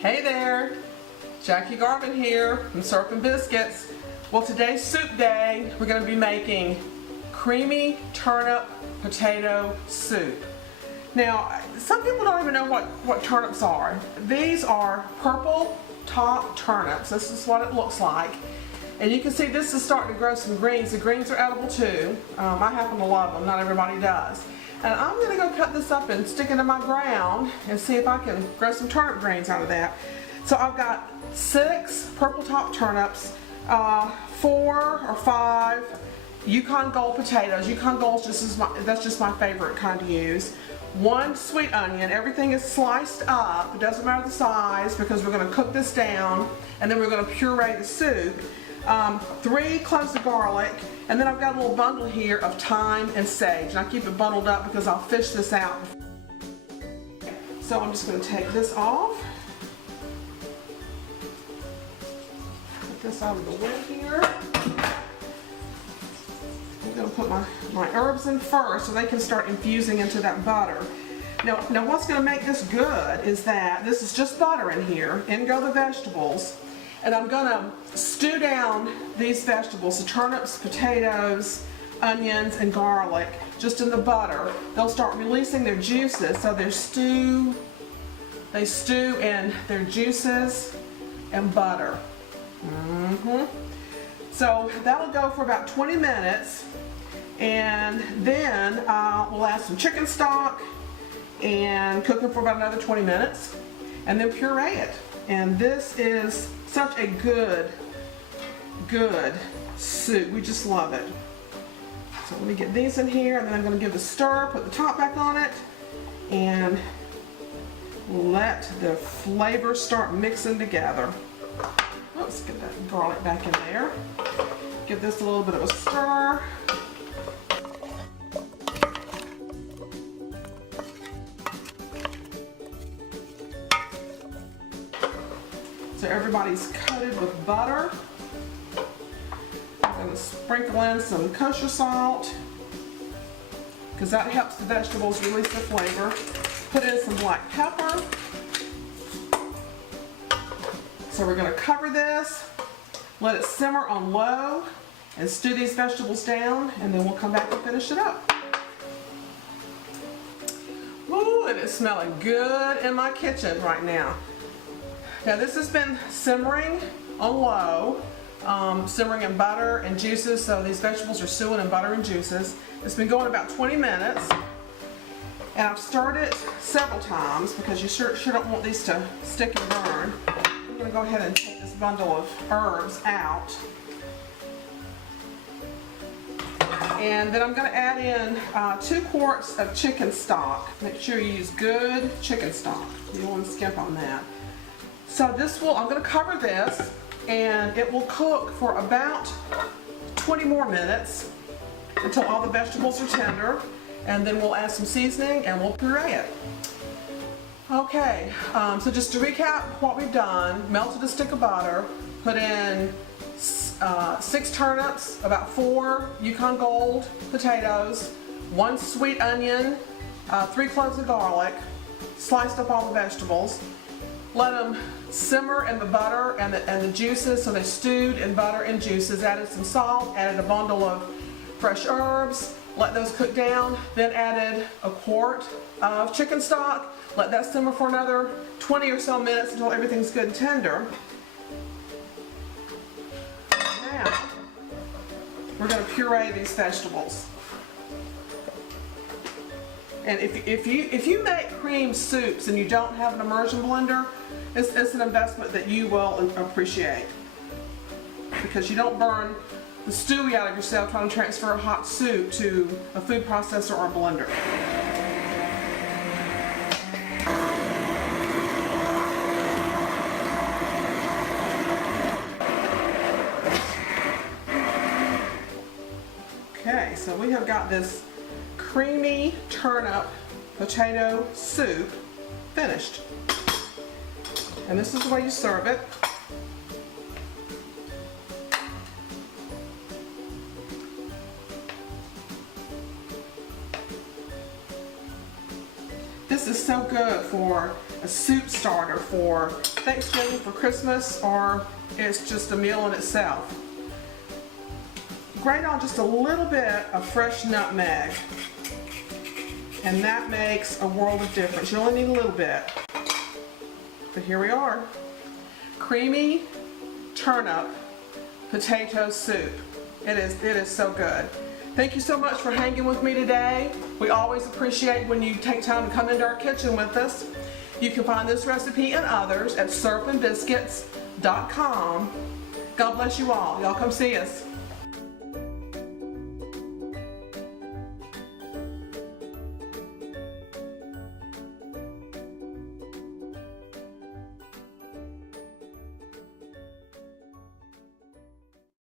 Hey there, Jackie Garvin here from Turnip Biscuits. Well, today's soup day. We're going to be making creamy turnip potato soup. Now, some people don't even know what turnips are. These are purple top turnips. This is what it looks like. And you can see this is starting to grow some greens. The greens are edible too. I happen to love them, not everybody does. And I'm going to go cut this up and stick it in my ground and see if I can grow some turnip greens out of that. So I've got 6 purple top turnips, 4 or 5 Yukon Gold potatoes. Yukon Gold that's just my favorite kind to use. 1 sweet onion. Everything is sliced up. It doesn't matter the size because we're going to cook this down and then we're going to puree the soup. 3 cloves of garlic, and then I've got a little bundle here of thyme and sage, and I keep it bundled up because I'll fish this out. So I'm just going to take this off, put this out of the way here. I'm going to put my herbs in first so they can start infusing into that butter. Now what's going to make this good is that this is just butter in here, in go the vegetables. And I'm going to stew down these vegetables, the turnips, potatoes, onions, and garlic, just in the butter. They'll start releasing their juices, so they stew in their juices and butter. So that'll go for about 20 minutes, and then we'll add some chicken stock and cook it for about another 20 minutes, and then puree it. And this is such a good soup. We just love it. So let me get these in here, and then I'm going to give it a stir, put the top back on it, and let the flavors start mixing together. Let's get that garlic back in there. Give this a little bit of a stir. So everybody's coated with butter. I'm going to sprinkle in some kosher salt because that helps the vegetables release their flavor. Put in some black pepper. So we're going to cover this, let it simmer on low, and stew these vegetables down, and then we'll come back and finish it up. Ooh, and it's smelling good in my kitchen right now. Now this has been simmering on low, simmering in butter and juices, so these vegetables are stewing in butter and juices. It's been going about 20 minutes, and I've stirred it several times because you sure don't want these to stick and burn. I'm going to go ahead and take this bundle of herbs out. And then I'm going to add in 2 quarts of chicken stock. Make sure you use good chicken stock. You don't want to skimp on that. So I'm going to cover this, and it will cook for about 20 more minutes until all the vegetables are tender, and then we'll add some seasoning and we'll puree it. Okay, so just to recap what we've done: melted a stick of butter, put in 6 turnips, about 4 Yukon Gold potatoes, 1 sweet onion, 3 cloves of garlic, sliced up all the vegetables. Let them simmer in the butter and the juices, so they stewed in butter and juices. Added some salt, added a bundle of fresh herbs, let those cook down, then added a quart of chicken stock. Let that simmer for another 20 or so minutes until everything's good and tender. Now, we're going to puree these vegetables. And if you make cream soups and you don't have an immersion blender, it's an investment that you will appreciate, because you don't burn the stew out of yourself trying to transfer a hot soup to a food processor or a blender. Okay, so we have got this creamy turnip potato soup finished. And this is the way you serve it. This is so good for a soup starter for Thanksgiving, for Christmas, or it's just a meal in itself. Grate on just a little bit of fresh nutmeg, and that makes a world of difference. You only need a little bit. But here we are. Creamy turnip potato soup. It is so good. Thank you so much for hanging with me today. We always appreciate when you take time to come into our kitchen with us. You can find this recipe and others at syrupandbiscuits.com. God bless you all. Y'all come see us.